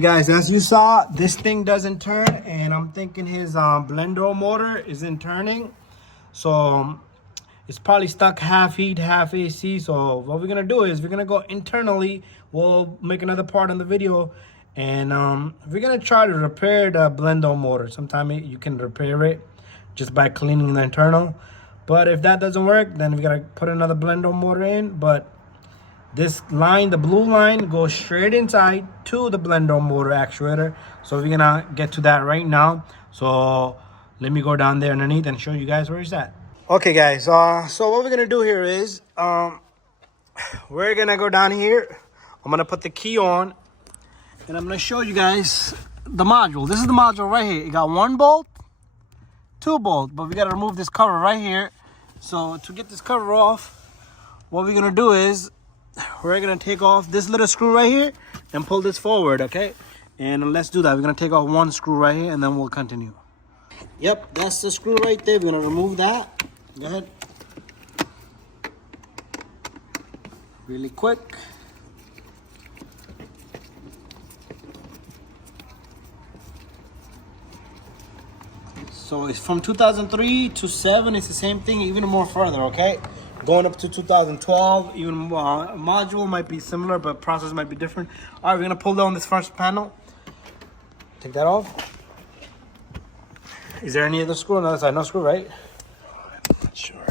Guys, as you saw, this thing doesn't turn, and I'm thinking his blender motor isn't turning. So it's probably stuck half heat, half AC. So what we're gonna do is we're gonna go internally. We'll make another part in the video, and we're gonna try to repair the blender motor. Sometime you can repair it just by cleaning the internal. But if that doesn't work, then we gotta put another blender motor in. But this line, the blue line, goes straight inside to the blender motor actuator. So we're gonna get to that right now. So let me go down there underneath and show you guys where it's at. Okay guys, so what we're gonna do here is we're gonna go down here. I'm gonna put the key on, and I'm gonna show you guys the module. This is the module right here. It got 1 bolt, 2 bolt, but we gotta remove this cover right here. So to get this cover off, what we're gonna do is we're gonna take off this little screw right here and pull this forward, okay? And let's do that. We're gonna take off 1 screw right here, and then we'll continue. Yep, that's the screw right there. We're gonna remove that. Go ahead. Really quick. So it's from 2003 to 7. It's the same thing, even more further, okay? Going up to 2012, even module might be similar, but process might be different. All right, we're gonna pull down this first panel. Take that off. Is there any other screw on the other side? No screw, right? I'm not sure.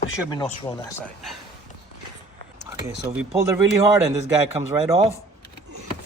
There should be no screw on that side. Okay, so we pulled it really hard, and this guy comes right off.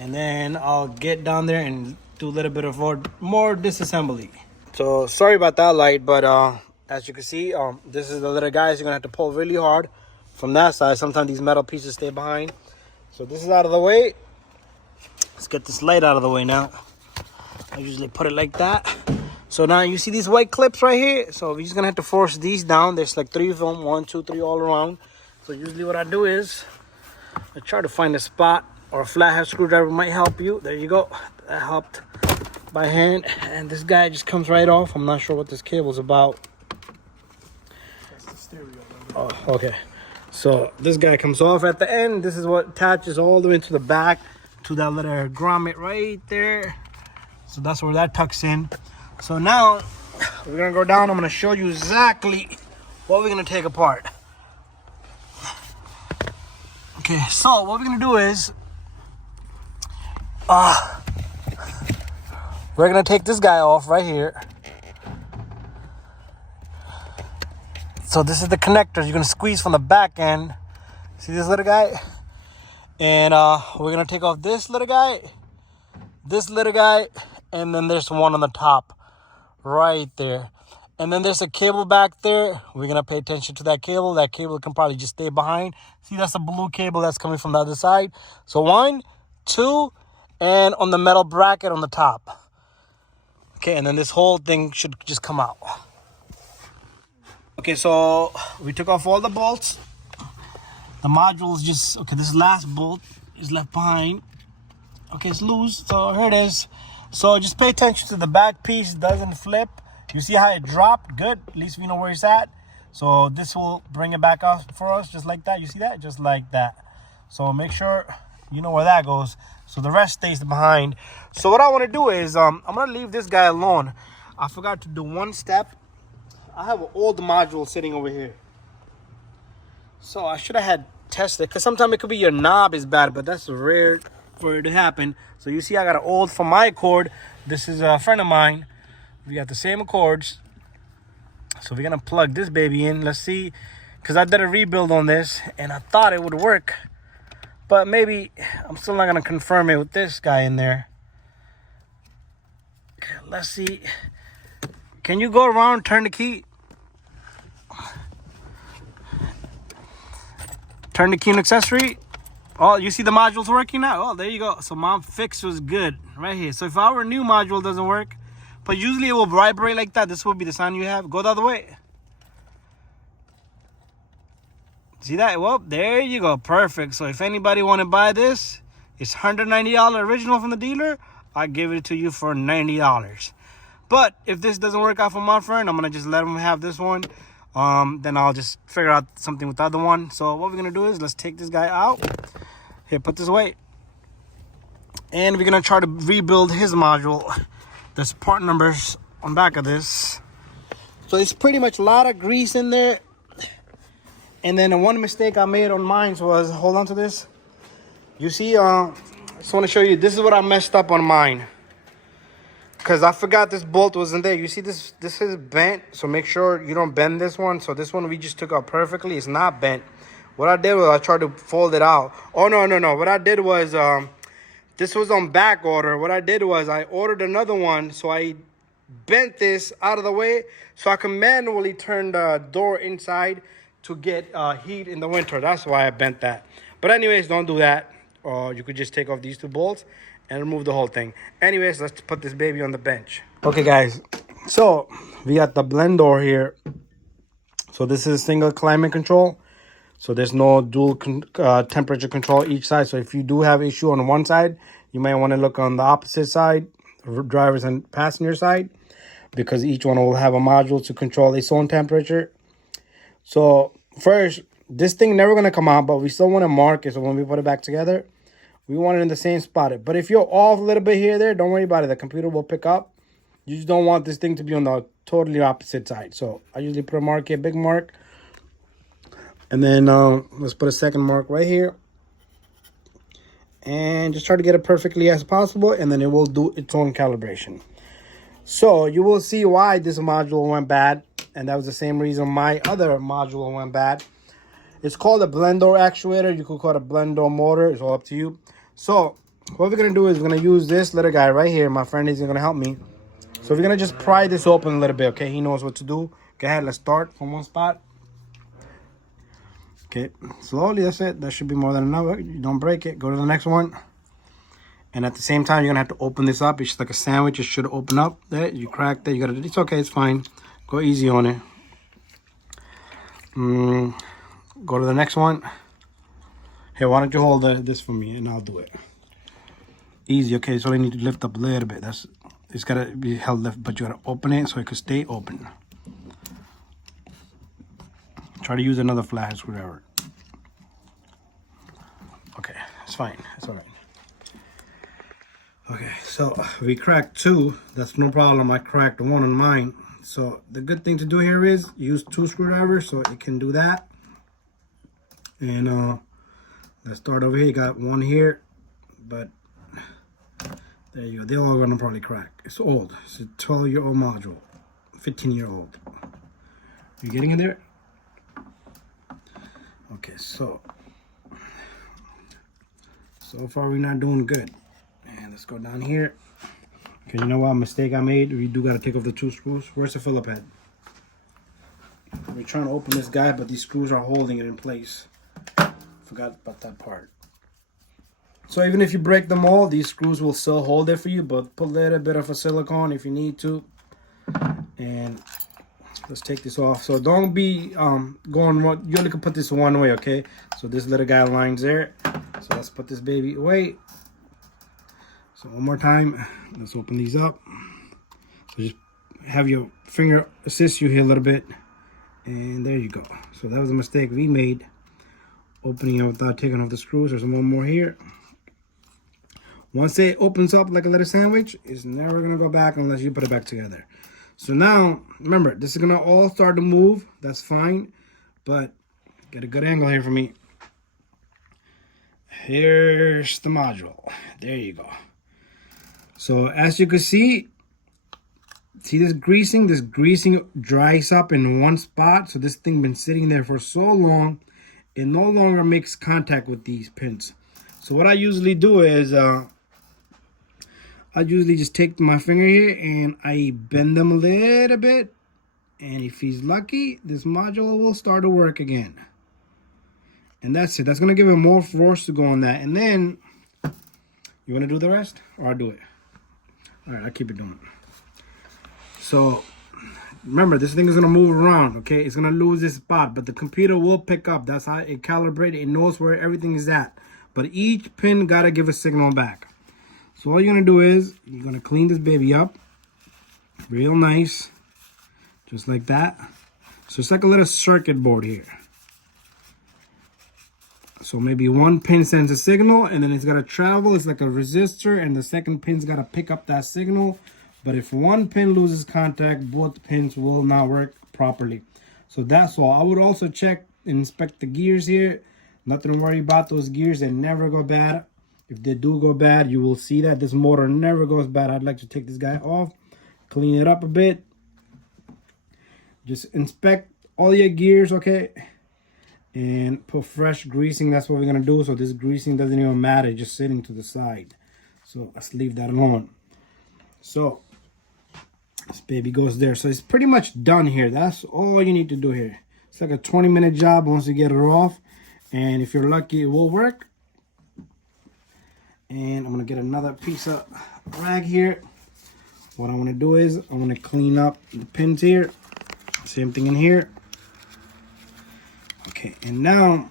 And then I'll get down there and do a little bit of more disassembly. So sorry about that light, but as you can see, this is the little guys. You're gonna have to pull really hard from that side. Sometimes these metal pieces stay behind. So this is out of the way. Let's get this light out of the way now. I usually put it like that. So now you see these white clips right here. So we're just gonna have to force these down. There's like 3 of them, 1, 2, 3 all around. So usually what I do is I try to find a spot, or a flathead screwdriver might help you. There you go. That helped by hand. And this guy just comes right off. I'm not sure what this cable's about. That's the stereo. Oh, okay. So this guy comes off at the end. This is what attaches all the way to the back to that little grommet right there. So that's where that tucks in. So now we're gonna go down. I'm gonna show you exactly what we're gonna take apart. Okay, so what we're gonna do is we're gonna take this guy off right here. So this is the connector. You're gonna squeeze from the back end. See this little guy? And we're gonna take off this little guy, and then there's one on the top right there. And then there's a cable back there. We're gonna pay attention to that cable. That cable can probably just stay behind. See, that's the blue cable that's coming from the other side. So 1, 2, and on the metal bracket on the top. Okay, and then this whole thing should just come out. Okay, so we took off all the bolts. The module is just, okay, this last bolt is left behind. Okay, it's loose, so here it is. So just pay attention to the back piece, doesn't flip. You see how it dropped? Good, at least we know where it's at. So this will bring it back up for us, just like that. You see that? Just like that. So make sure you know where that goes. So the rest stays behind. So what I want to do is, I'm going to leave this guy alone. I forgot to do one step. I have an old module sitting over here. So I should have had tested, because sometimes it could be your knob is bad, but that's rare for it to happen. So you see I got an old from my cord. This is a friend of mine. We got the same accords. So we're going to plug this baby in. Let's see, because I did a rebuild on this, and I thought it would work. But maybe I'm still not going to confirm it with this guy in there. Okay, let's see. Can you go around, turn the key? Turn the key and accessory. Oh, you see the module's working now? Oh, there you go. So my fix was good right here. So if our new module doesn't work, but usually it will vibrate like that. This will be the sound you have. Go the other way. See that? Well, there you go. Perfect. So if anybody want to buy this, it's $190 original from the dealer. I give it to you for $90. But if this doesn't work out for my friend, I'm going to just let him have this one. Then I'll just figure out something with the other one. So what we're going to do is let's take this guy out. Here, put this away. And we're gonna try to rebuild his module. There's part numbers on back of this. So it's pretty much a lot of grease in there. And then the one mistake I made on mine was, hold on to this. You see, I just want to show you, this is what I messed up on mine. Because I forgot this bolt wasn't there. You see this is bent, so make sure you don't bend this one. So this one we just took out perfectly. It's not bent. What I did was I tried to fold it out. Oh, no. What I did was, this was on back order. What I did was I ordered another one, so I bent this out of the way so I can manually turn the door inside to get heat in the winter. That's why I bent that. But anyways, don't do that. You could just take off these two bolts and remove the whole thing. Anyways, let's put this baby on the bench. Okay, guys. So we got the blend door here. So this is single climate control. So there's no dual temperature control each side. So if you do have issue on one side, you might want to look on the opposite side, driver's and passenger side, because each one will have a module to control its own temperature. So first, this thing never going to come out, but we still want to mark it. So when we put it back together, we want it in the same spot. But if you're off a little bit here, there, don't worry about it. The computer will pick up. You just don't want this thing to be on the totally opposite side. So I usually put a mark here, big mark. And then let's put a second mark right here. And just try to get it perfectly as possible. And then it will do its own calibration. So you will see why this module went bad. And that was the same reason my other module went bad. It's called a blend door actuator. You could call it a blend door motor. It's all up to you. So what we're going to do is we're going to use this little guy right here. My friend is going to help me. So we're going to just pry this open a little bit, okay? He knows what to do. Go ahead, let's start from one spot. Okay, slowly, that's it. That should be more than enough. You don't break it. Go to the next one. And at the same time, you're going to have to open this up. It's just like a sandwich. It should open up. There, you cracked it. You got to, it's okay, it's fine. Go easy on it. Go to the next one. Here, why don't you hold this for me and I'll do it. Easy, okay, so I need to lift up a little bit. It's got to be held lift, but you got to open it so it can stay open. Try to use another flathead screwdriver. Okay, it's fine. It's all right. Okay, so we cracked two. That's no problem. I cracked one on mine. So the good thing to do here is use two screwdrivers so it can do that. And let's start over here. You got one here, but there you go. They're all gonna probably crack. It's old. It's a 12-year-old module, 15-year-old. You getting in there? Okay, so far we're not doing good. And let's go down here. Okay, you know what mistake I made? We do gotta take off the two screws. Where's the Phillip head? We're trying to open this guy, but these screws are holding it in place. Forgot about that part. So even if you break them all, these screws will still hold it for you, but put a little bit of a silicone if you need to. And let's take this off. So don't be going wrong. You only can put this one way, okay? So this little guy lines there. So let's put this baby away. So one more time, let's open these up. So just have your finger assist you here a little bit. And there you go. So that was a mistake we made, opening it without taking off the screws. There's one more here. Once it opens up like a little sandwich, it's never gonna go back unless you put it back together. So now, remember, this is gonna all start to move. That's fine, but get a good angle here for me. Here's the module. There you go. So as you can see this greasing? This greasing dries up in one spot. So this thing been sitting there for so long, it no longer makes contact with these pins. So what I usually do is I usually just take my finger here and I bend them a little bit. And if he's lucky, this module will start to work again. And that's it. That's going to give it more force to go on that. And then, you want to do the rest? Or I'll do it? All right, I'll keep it doing. So, remember, this thing is going to move around, okay? It's going to lose this spot, but the computer will pick up. That's how it calibrates. It knows where everything is at. But each pin got to give a signal back. So all you're going to do is, you're going to clean this baby up. Real nice. Just like that. So it's like a little circuit board here. So maybe one pin sends a signal and then it's got to travel. It's like a resistor, and the second pin's got to pick up that signal. But if one pin loses contact, both pins will not work properly. So that's all. I would also check and inspect the gears here. Nothing to worry about. Those gears, they never go bad. If they do go bad, you will see that this motor never goes bad. I'd like to take this guy off, clean it up a bit. Just inspect all your gears, okay? And put fresh greasing. That's what we're gonna do. So this greasing doesn't even matter, it's just sitting to the side. So let's leave that alone. So this baby goes there. So it's pretty much done here. That's all you need to do here. It's like a 20-minute job once you get it off, and if you're lucky, it will work. And I'm gonna get another piece of rag here. What I want to do is I want to clean up the pins here. Same thing in here. Okay, and now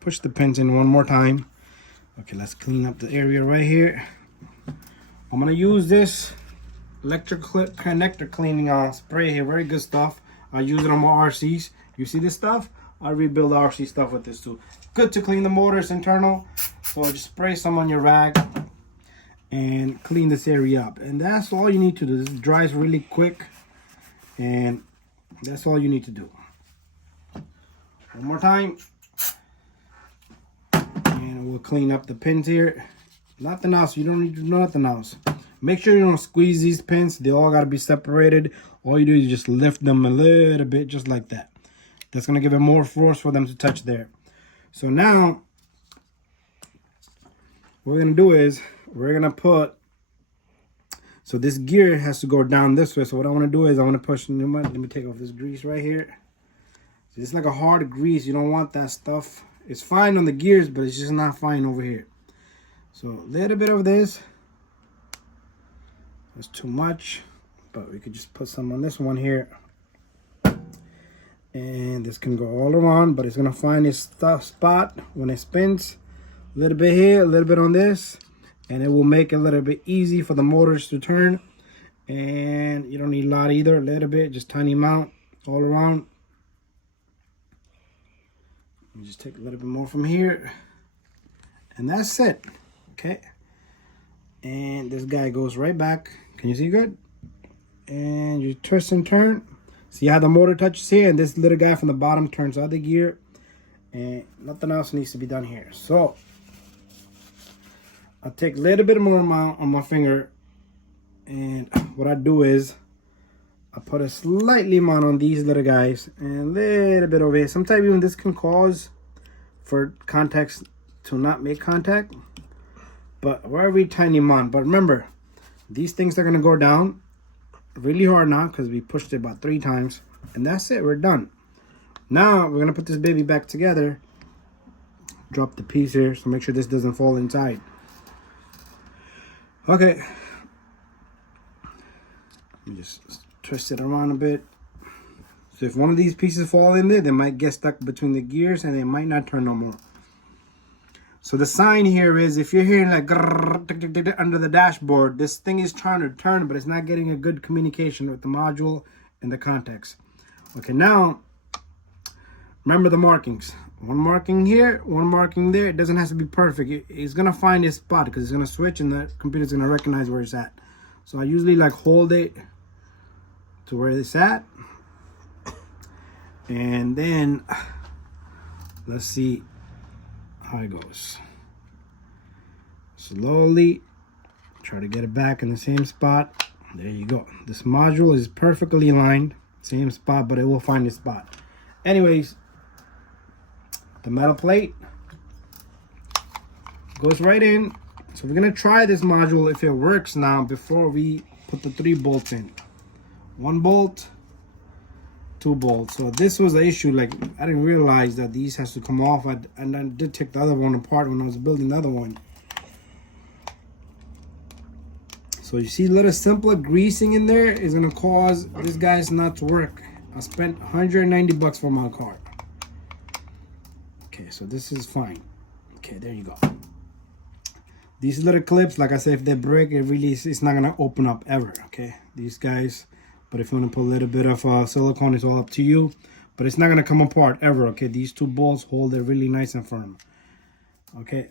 push the pins in one more time. Okay, let's clean up the area right here. I'm gonna use this electric connector cleaning spray here. Very good stuff. I use it on my RCs. You see this stuff? I rebuild RC stuff with this too. Good to clean the motors internal. So just spray some on your rag and clean this area up. And that's all you need to do. This dries really quick, and that's all you need to do. One more time. And we'll clean up the pins here. Nothing else. You don't need to do nothing else. Make sure you don't squeeze these pins. They all got to be separated. All you do is just lift them a little bit, just like that. That's going to give it more force for them to touch there. So now, what we're going to do is, we're going to put, so this gear has to go down this way. So what I want to do is, I want to push, let me take off this grease right here. So it's like a hard grease. You don't want that stuff. It's fine on the gears, but it's just not fine over here. So a little bit of this. That's too much, but we could just put some on this one here. And this can go all around, but it's gonna find its spot when it spins. A little bit here, a little bit on this, and it will make it a little bit easy for the motors to turn. And you don't need a lot either, a little bit, just tiny amount all around. You just take a little bit more from here, and that's it. Okay, and this guy goes right back. Can you see good? And you twist and turn. See how the motor touches here, and this little guy from the bottom turns other gear, and nothing else needs to be done here. So I'll take a little bit more amount on my finger, and what I do is I put a slightly amount on these little guys and a little bit over here. Sometimes even this can cause for contacts to not make contact, but very tiny amount. But remember, these things are going to go down really hard now because we pushed it about 3 times, and that's it. We're done. Now we're going to put this baby back together. Drop the piece here, so make sure this doesn't fall inside. Okay, let me just twist it around a bit. So if one of these pieces fall in there, they might get stuck between the gears and they might not turn no more. So the sign here is, if you're hearing like under the dashboard, this thing is trying to turn, but it's not getting a good communication with the module and the contacts. Okay, now remember the markings. One marking here, one marking there. It doesn't have to be perfect. It's gonna find its spot because it's gonna switch and the computer's gonna recognize where it's at. So I usually like hold it to where it's at, and then let's see how it goes. Slowly try to get it back in the same spot. There you go. This module is perfectly aligned, same spot, but it will find its spot. Anyways, the metal plate goes right in. So we're gonna try this module if it works now before we put the 3 bolts in. 1 bolt, 2 bolts. So this was the issue. Like, I didn't realize that these has to come off. And I did take the other one apart when I was building the other one. So you see a little simpler greasing in there is gonna cause this guy's not to work. I spent 190 bucks for my car. Okay, so this is fine. Okay, there you go. These little clips, like I said, if they break, it's not gonna open up ever. Okay, these guys. But if you want to put a little bit of silicone, it's all up to you. But it's not gonna come apart ever. Okay, these 2 bolts hold it really nice and firm. Okay,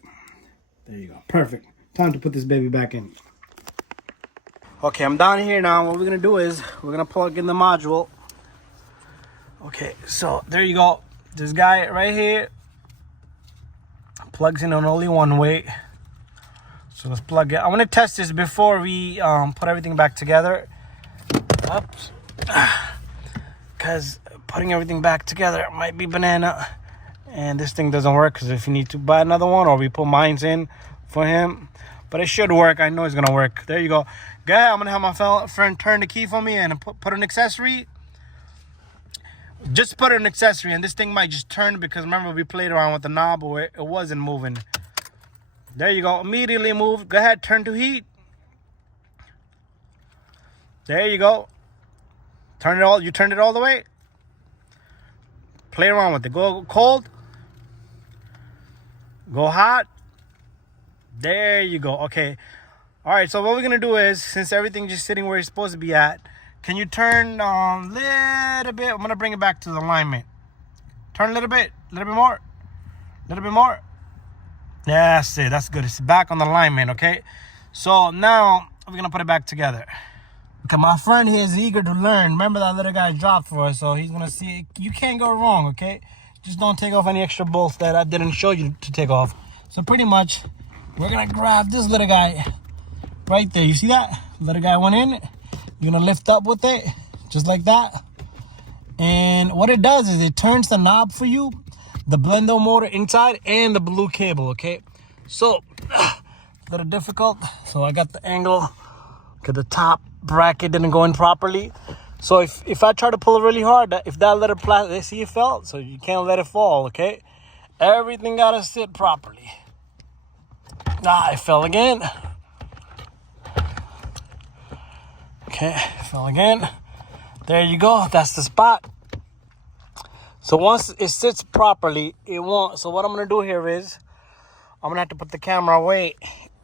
there you go. Perfect. Time to put this baby back in. Okay, I'm down here now. What we're gonna do is we're gonna plug in the module. Okay, so there you go. This guy right here plugs in on only one way. So let's plug it. I want to test this before we put everything back together. Oops. Because putting everything back together might be banana. And this thing doesn't work because if you need to buy another one, or we put mines in for him. But it should work. I know it's going to work. There you go. Go ahead. I'm going to have my friend turn the key for me and put an accessory. Just put an accessory and this thing might just turn, because remember we played around with the knob where it wasn't moving. There you go. Immediately moved. Go ahead. Turn to heat. There you go. Turn it all. You turned it all the way. Play around with it. Go cold. Go hot. There you go. Okay. All right. So what we're going to do is, since everything's just sitting where it's supposed to be at, can you turn a little bit? I'm going to bring it back to the alignment. Turn a little bit more. A little bit more. That's it. That's good. It's back on the alignment, okay? So now we're going to put it back together. Okay, my friend here is eager to learn. Remember that little guy dropped for us, so he's going to see. You can't go wrong, okay? Just don't take off any extra bolts that I didn't show you to take off. So pretty much, we're going to grab this little guy right there. You see that? Little guy went in. You're going to lift up with it, just like that. And what it does is it turns the knob for you, the blender motor inside, and the blue cable, okay? So, a little difficult. So I got the angle, because the top bracket didn't go in properly. So if I try to pull it really hard, if that little plastic, see it fell? So you can't let it fall, okay? Everything gotta sit properly. It fell again. Okay, fell again. There you go, that's the spot. So once it sits properly, it won't. So what I'm gonna do here is, I'm gonna have to put the camera away,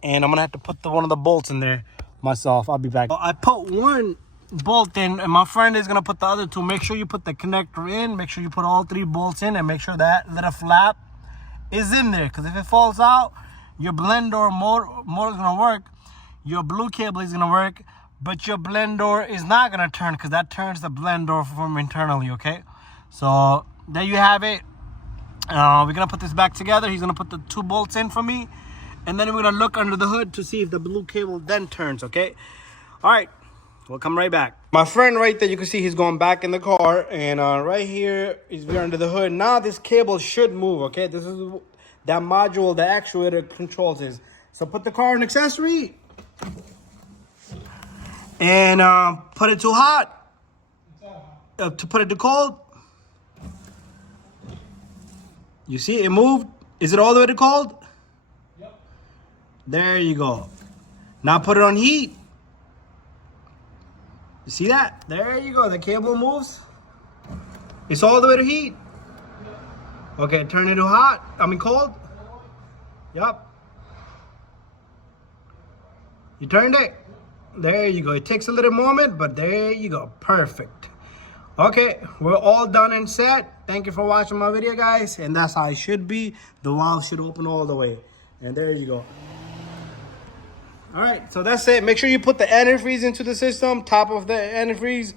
and I'm gonna have to put one of the bolts in there myself. I'll be back. I put one bolt in, and my friend is gonna put the other two. Make sure you put the connector in. Make sure you put all three bolts in, and make sure that little flap is in there. Because if it falls out, your blender motor is gonna work. Your blue cable is gonna work, but your blender is not gonna turn, because that turns the blender from internally. Okay. So there you have it. We're gonna put this back together. He's gonna put the two bolts in for me, and then we're gonna look under the hood to see if the blue cable then turns. Okay. All right, we'll come right back. My friend right there, you can see he's going back in the car, and right here is we're under the hood. Now this cable should move. Okay, this is that module, the actuator controls this. So put the car in accessory and put it to hot, to put it to cold. You see it moved? Is it all the way to cold? Yep. There you go. Now put it on heat. You see that? There you go. The cable moves. It's all the way to heat. Yep. Okay, turn it to hot. Cold. Yep. You turned it. There you go. It takes a little moment, but there you go. Perfect. Okay, we're all done and set. Thank you for watching my video, guys. And that's how it should be. The valve should open all the way. And there you go. All right, so that's it. Make sure you put the antifreeze into the system, top of the antifreeze.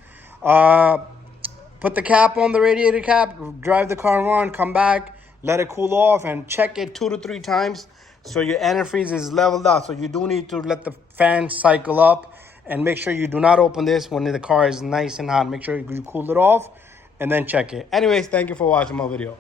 Put the cap on the radiator cap, drive the car around, come back, let it cool off, and check it 2 to 3 times so your antifreeze is leveled out. So you do need to let the fan cycle up. And make sure you do not open this when the car is nice and hot. Make sure you cool it off and then check it. Anyways, thank you for watching my video.